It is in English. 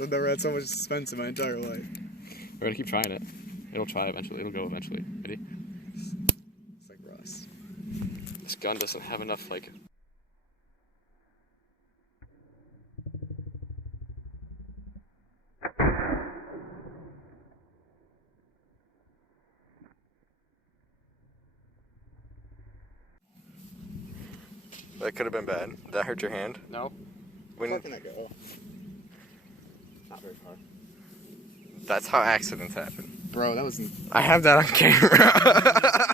I've never had so much suspense in my entire life. We're gonna keep trying it. It'll try eventually. It'll go eventually. Ready? It's like rust. This gun doesn't have enough, like... That could have been bad. That hurt your hand? No. When... How can I go? Not very far. That's how accidents happen. Bro, that was... I have that on camera.